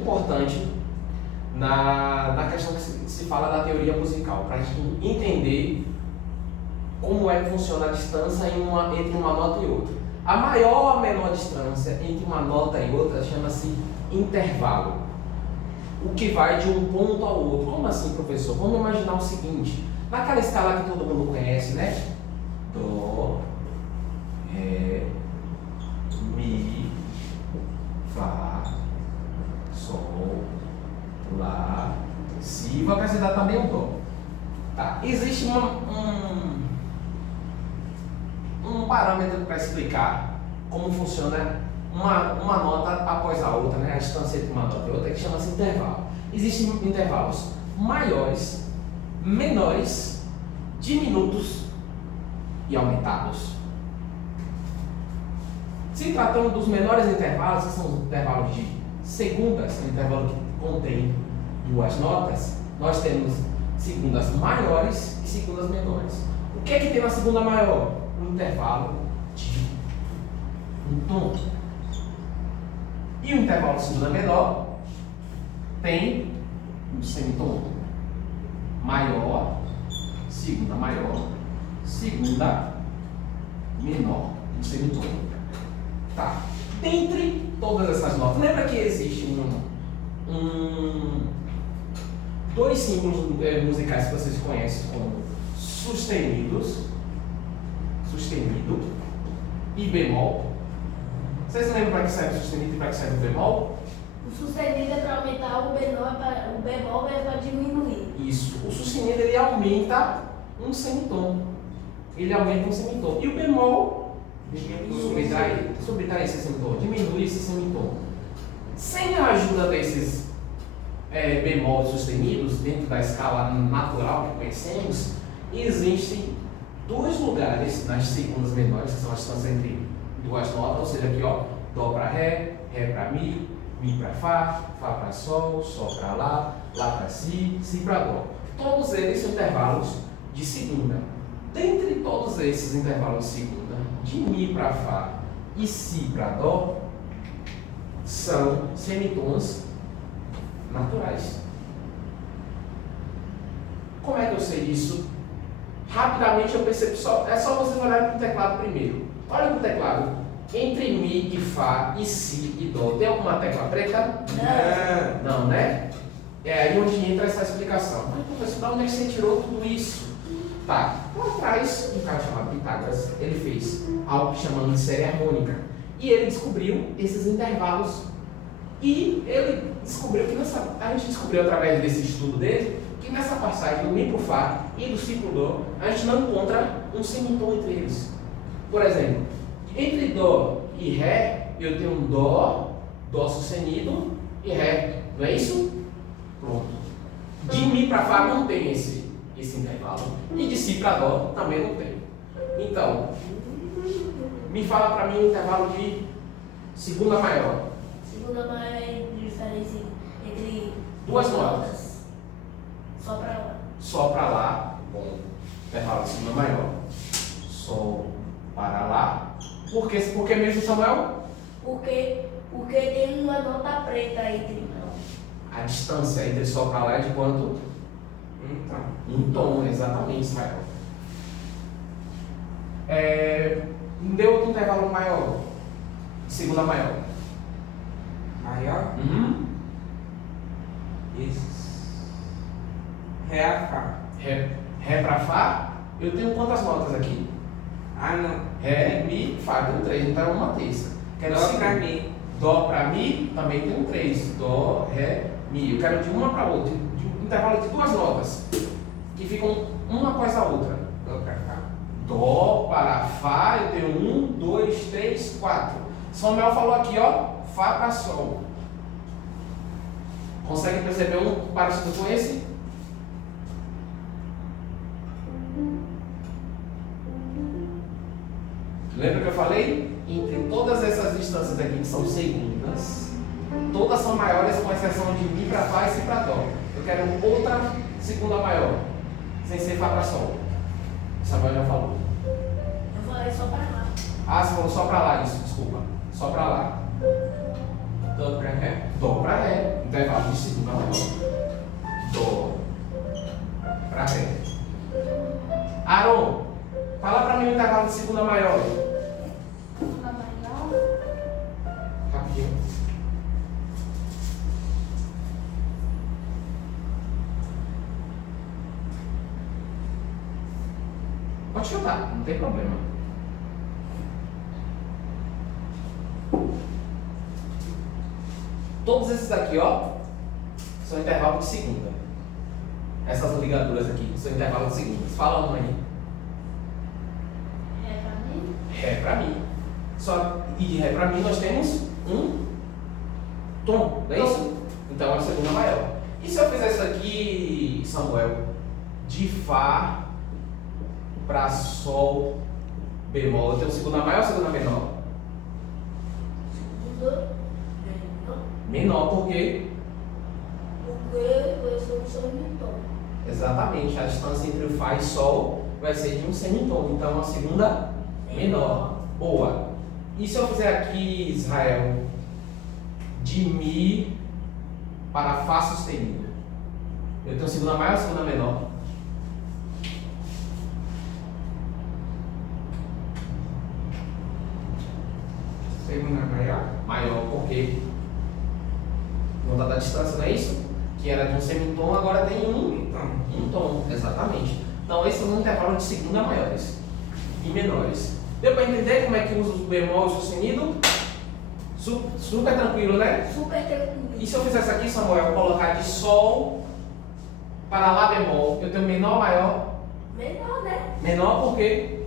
Importante na questão que se fala da teoria musical, para a gente entender como é que funciona a distância entre uma nota e outra. A maior ou a menor distância entre uma nota e outra chama-se intervalo, o que vai de um ponto ao outro. Como assim, professor? Vamos imaginar o seguinte, naquela escala que todo mundo conhece, né? Dó, Ré, Mi, Fá, Sol, Lá, Si. Vou acrescentar também o Dó. Tá? Existe um parâmetro para explicar como funciona uma nota após a outra, né? A distância entre uma nota e outra, que chama-se intervalo. Existem intervalos maiores, menores, diminutos e aumentados. Se tratando dos menores intervalos, que são os intervalos de segundas, um intervalo que contém duas notas, nós temos segundas maiores e segundas menores. O que é que tem na segunda maior? Um intervalo de um tom. E o intervalo de segunda menor tem um semitom. Maior, segunda menor, um semitom. Tá. Dentre todas essas notas, lembra que existe dois símbolos musicais que vocês conhecem como sustenido e bemol. Vocês lembram para que serve o sustenido e para que serve o bemol? O sustenido é para aumentar, o bemol é para diminuir. Isso. O sustenido ele aumenta um semitom. Ele aumenta um semitom. E o bemol subtrai esse semitom, diminui esse semitom. Sem a ajuda desses bemol sustenidos, dentro da escala natural que conhecemos, existem dois lugares nas segundas menores, que são as distâncias entre duas notas, ou seja, aqui ó, Dó para Ré, Ré para Mi, Mi para Fá, Fá para Sol, Sol para Lá, Lá para Si, Si para Dó. Todos eles são intervalos de segunda. Dentre todos esses intervalos de segunda, de Mi para Fá e Si para Dó, são semitons naturais. Como é que eu sei disso? Rapidamente eu percebo é só vocês olharem para o teclado primeiro. Olha para o teclado. Entre Mi e Fá e Si e Dó, tem alguma tecla preta? Não, né? É aí onde entra essa explicação. Mas professor, de onde é que você tirou tudo isso? Tá, lá atrás, um cara chamado Pitágoras, ele fez algo que chamamos de série harmônica. E ele descobriu esses intervalos. E ele descobriu que a gente descobriu através desse estudo dele, que nessa passagem do Mi para o Fá e do Si para o Dó, a gente não encontra um semitom entre eles. Por exemplo, entre Dó e Ré, eu tenho um Dó, Dó sustenido e Ré, não é isso? Pronto. De Mi para Fá não tem esse intervalo. E de Si para Dó também não tem. Então, me fala para mim o intervalo de segunda maior. Segunda maior é a diferença entre duas notas. Só para lá. Só para lá. Bom, intervalo de segunda maior. Sol para lá. Por que mesmo, Samuel? Porque tem uma nota preta entre. A distância entre Sol para lá é de quanto? Um tom, exatamente, Samuel. Deu outro intervalo maior. Segunda maior. Maior? Isso. Ré a Fá. Ré para Fá, eu tenho quantas notas aqui? Não. Ré, Mi, Fá, tenho 3, então é uma terça. Dó para Mi. Dó para Mi, também tenho 3. Dó, Ré, Mi. Eu quero de uma para outra, de um intervalo de duas notas, que ficam uma após a outra. Dó para Fá. Dó para Fá, eu tenho 1, 2, 3, 4. Samuel falou aqui, ó, Fá para Sol. Consegue perceber um parecido com esse? Lembra que eu falei? Entre todas essas distâncias aqui que são segundas, todas são maiores com exceção de Mi para Fá e Si para Dó. Eu quero outra segunda maior, sem ser Fá para Sol. Samuel já falou. Eu falei só para lá. Você falou só para lá, isso, desculpa. Só para lá. Dó para Ré. Dó para Ré. intervalo de segunda maior. Dó para Ré. Aaron, fala para mim o intervalo de segunda maior. Segunda maior. Rapidinho. Pode chutar, não tem problema. Todos esses aqui, ó, são intervalos de segunda. Essas ligaduras aqui são intervalos de segunda. Fala um aí. Ré pra mim. Ré para Mi. Só, e de Ré para Mi nós temos um tom, não é isso? Então é a segunda maior. E se eu fizer isso aqui, Samuel, de Fá para Sol bemol, eu tenho segunda maior ou segunda menor? Segunda menor. Menor, por quê? Porque vai ser um semitom. Exatamente, a distância entre o Fá e Sol vai ser de um semitom, então a segunda menor. Boa. E se eu fizer aqui, Israel, de Mi para Fá sustenido? Eu tenho segunda maior ou segunda menor? Segunda maior. Maior, por quê? Por conta da distância, não é isso? Que era de um semitom, agora tem Então. um tom, exatamente. Então, esse é um intervalo de segunda maiores e menores. Deu para entender como é que usa o bemol e o sustenido? Super tranquilo, né? Super tranquilo. E se eu fizesse aqui, Samuel, colocar de Sol para Lá bemol, eu tenho menor ou maior? Menor, né? Menor por quê?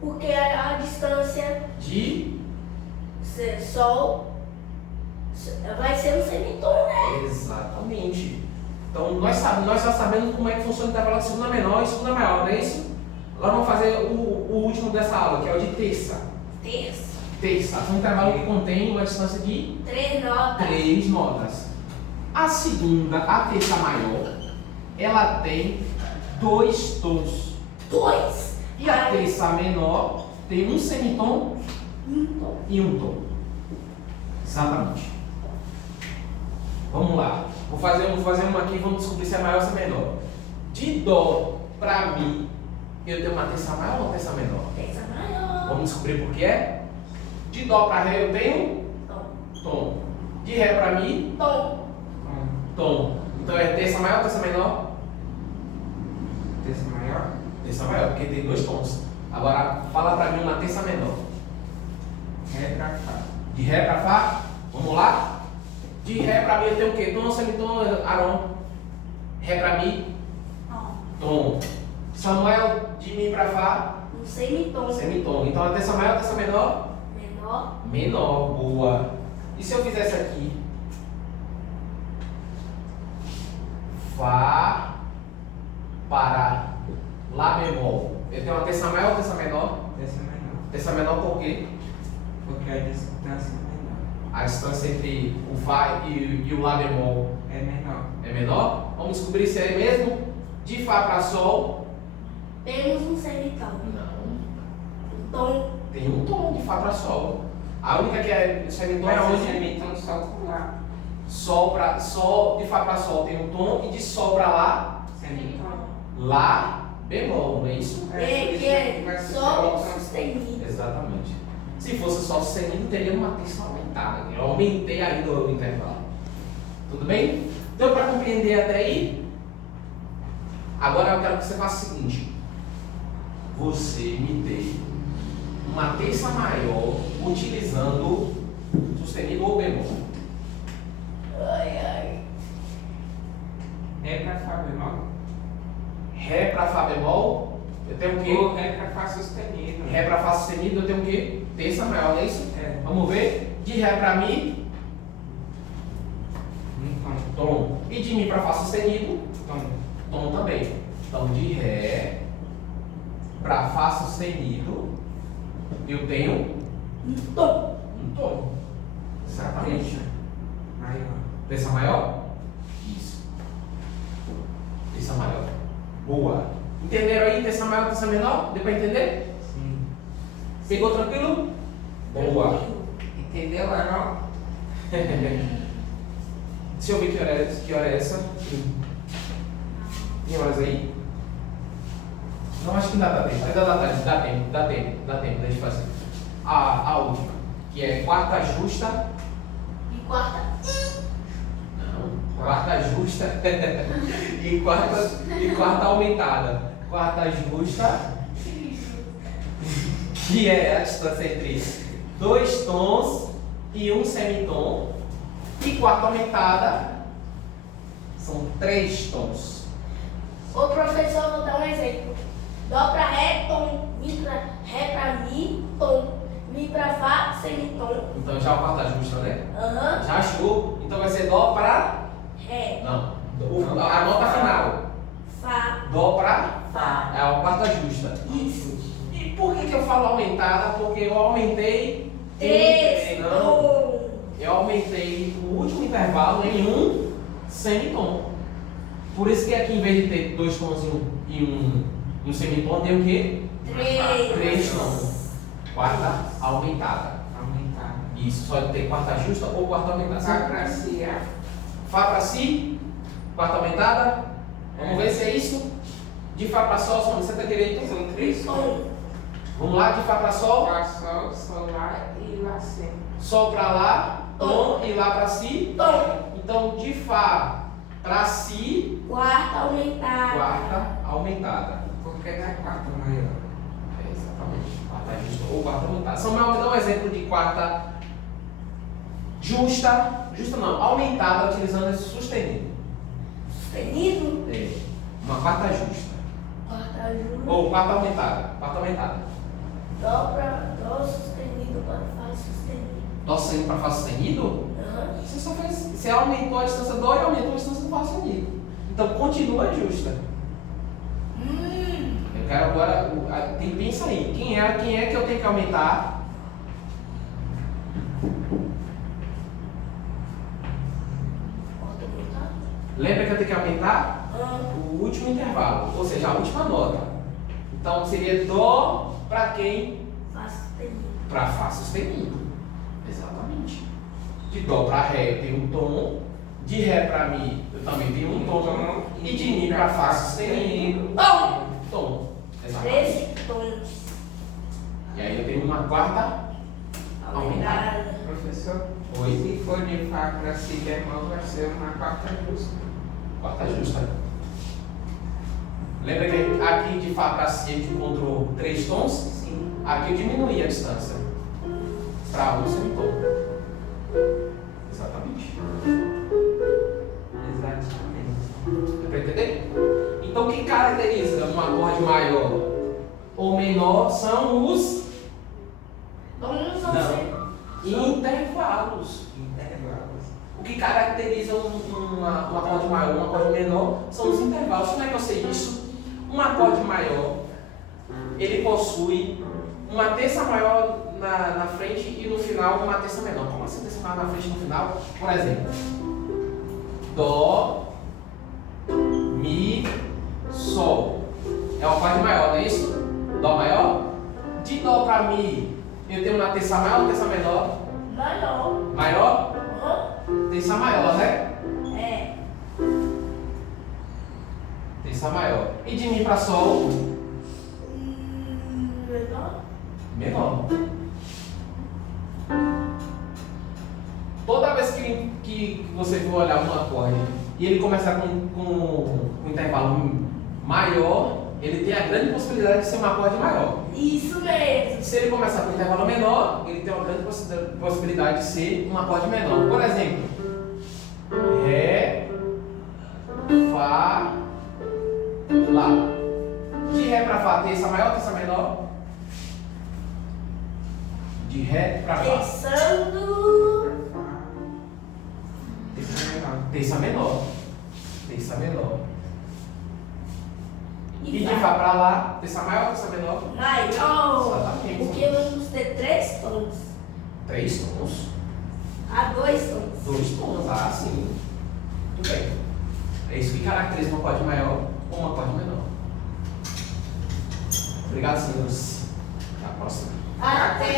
Porque a distância De Sol vai ser um semitom, né? Exatamente. Então nós já sabemos como é que funciona o intervalo de segunda menor e segunda maior, não é isso? Agora vamos fazer o último dessa aula, que é o de terça. Terça. Terça, é um intervalo que contém uma distância de 3 notas. 3 notas. A segunda, a terça maior, ela tem 2 tons. 2. E a terça menor tem um semitom e um tom. Exatamente. Vamos lá. Vou fazer uma aqui e vamos descobrir se é maior ou se é menor. De Dó para Mi, eu tenho uma terça maior ou uma terça menor? Terça maior. Vamos descobrir por que é? De Dó para Ré eu tenho Tom. tom. De Ré para Mi, Tom. tom. Então é terça maior ou terça menor? Terça maior. Terça maior, porque tem 2 tons. Agora fala para mim uma terça menor. Ré pra Fá. De Ré para Fá, vamos lá? De Ré para Mi eu tenho o quê? Tom, semitom, Aaron? Ré para Mi, tom. Samuel, de Mi para Fá, Um semitom. semitom. Então a terça maior, a terça menor? Menor. Menor, boa. E se eu fizesse aqui? Fá para Lá bemol. Eu tenho uma terça maior ou terça menor? Terça menor. Terça menor por quê? Porque a distância é menor. A distância entre o Fá e o Lá bemol É menor. é menor? Vamos descobrir se é mesmo. De Fá para Sol. Temos um semitom. Não. Um tom. Tem um tom de Fá para Sol. A única que é semitom é Mas onde? se então só com Lá. Sol, de Fá para Sol tem um tom e de Sol para Lá, Semitom. Lá bemol, não é isso? É, por Que isso é vai ser Sol semitom. sustenido. Exatamente. Se fosse Sol sustenido, teria uma terça aumentada. Eu aumentei ainda o intervalo. Tudo bem? Deu para compreender até aí? Agora eu quero que você faça o seguinte. Você me dê uma terça maior utilizando sustenido ou bemol. Ai, ai. Ré pra Fá bemol. Ré para Fá bemol, eu tenho o quê? Ou Ré pra Fá sustenido. Ré para Fá sustenido, eu tenho o quê? Terça maior, não é isso? É. Vamos ver? De Ré para Mi, Então, tom. E de Mi para Fá sustenido, tom. tom também. Então, de Ré para Fá sustenido, eu tenho Um tom. um tom. Exatamente. Terça maior. Terça maior? Isso. Terça maior. Boa. Entenderam aí? Terça maior, terça menor? Deu para entender? Sim. Pegou tranquilo? Boa. Tranquilo. Entendeu, Aaron? Deixa eu ver que hora é essa. Tem horas aí? Não, acho que ainda dá tempo. Ainda dá tempo, deixa eu fazer. A última, que é quarta justa. E quarta. Não, quarta justa e quarta aumentada. Quarta justa, que é a distância entre 2 tons e um semitom. E quarta aumentada são 3 tons. Ô professor, vou dar um exemplo. Dó pra Ré, tom. Mi pra Ré pra Mi, tom. Mi pra Fá, semitom. Então já é a quarta justa, né? Aham. Já achou? Então vai ser Dó para. Ré. Não. A nota final. Fá. Dó para. Fá. É a quarta justa. Isso. E por que eu falo aumentada? Porque eu aumentei. Três Não. tom. Eu aumentei o último intervalo em um semitom. Por isso que aqui, em vez de ter 2 tons e um semitom, tem o quê? 3 tons. Quarta aumentada. Aumentar. Isso, só tem quarta justa ou quarta aumentada. Fá pra si, é. Fá para Si, quarta aumentada. Vamos ver se é isso. De Fá para Sol, você está direito? São 3 sons. Tom. Vamos lá, de Fá para Sol. Fá, Sol, Sol, Lá e Lá sempre. Sol para Lá, Tom e Lá para Si. Tom. Então, de Fá para Si, Quarta aumentada. quarta aumentada. Porque não é quarta maior. É, exatamente. Quarta justa ou quarta aumentada. Só me dá um exemplo de quarta justa. Justa não, aumentada utilizando esse sustenido. Sustenido. É. Uma quarta justa. Quarta justa. Ou quarta aumentada. Quarta aumentada. Dó sustenido para Fá sustenido. Dó sustenido para Fá sustenido? Aham. Você só fez. Você aumentou a distância Dó e aumentou a distância do Fá sustenido. Então continua justa. Eu quero agora. Tem que pensar aí. Quem é que eu tenho que aumentar? Quarta aumentada. Lembra que eu tenho que aumentar Ah. o último intervalo, ou seja, a última nota. Então seria Dó para quem? Fá sustenido. Para Fá sustenido. Exatamente. De Dó para Ré eu tenho um tom. De Ré para Mi eu também tenho um tom. E de Mi para Fá sustenido. Tom. Tom. Exatamente. 13 tons. E aí eu tenho uma quarta. Aumentada. Professor, Oi. se for de Fá pra Si bemol, vai ser uma quarta justa. Quarta justa. Lembra que aqui de Fá para Si a gente encontrou 3 tons? Sim. Aqui eu diminuí a distância para um semitom. Exatamente. Exatamente. Deu para entender? Então, o que caracteriza um acorde maior ou menor são os Vamos Não. intervalos. Intervalos. O que caracteriza um acorde maior, um acorde menor, são os intervalos. Como é que eu sei isso? Um acorde maior, ele possui uma terça maior na frente e no final uma terça menor. Como assim terça maior na frente e no final? Por exemplo, Dó, Mi, Sol. É um acorde maior, não é isso? Dó maior. De Dó para Mi, eu tenho uma terça maior ou terça menor? maior. Maior? Aham. Terça maior, né? É. Terça maior. E de Mi para Sol? Menor. Menor. Toda vez que você for olhar um acorde e ele começar com um intervalo maior, ele tem a grande possibilidade de ser um acorde maior. Isso mesmo. Se ele começar com um intervalo menor, ele tem uma grande possibilidade de ser um acorde menor. Por exemplo, Ré, Fá, Lá. De Ré para Fá, terça maior ou terça menor? De Ré para Fá. Pensando. Terça menor. Terça menor. Terça menor. E de Fá Fá para Lá, terça maior ou terça menor? maior. Exatamente. Porque vamos ter 3 tons. 3 tons. Há 2 tons. 2 tons, ah, sim. Muito bem. É isso que caracteriza um acorde maior ou um acorde menor. Obrigado, senhores. Até a próxima. Até.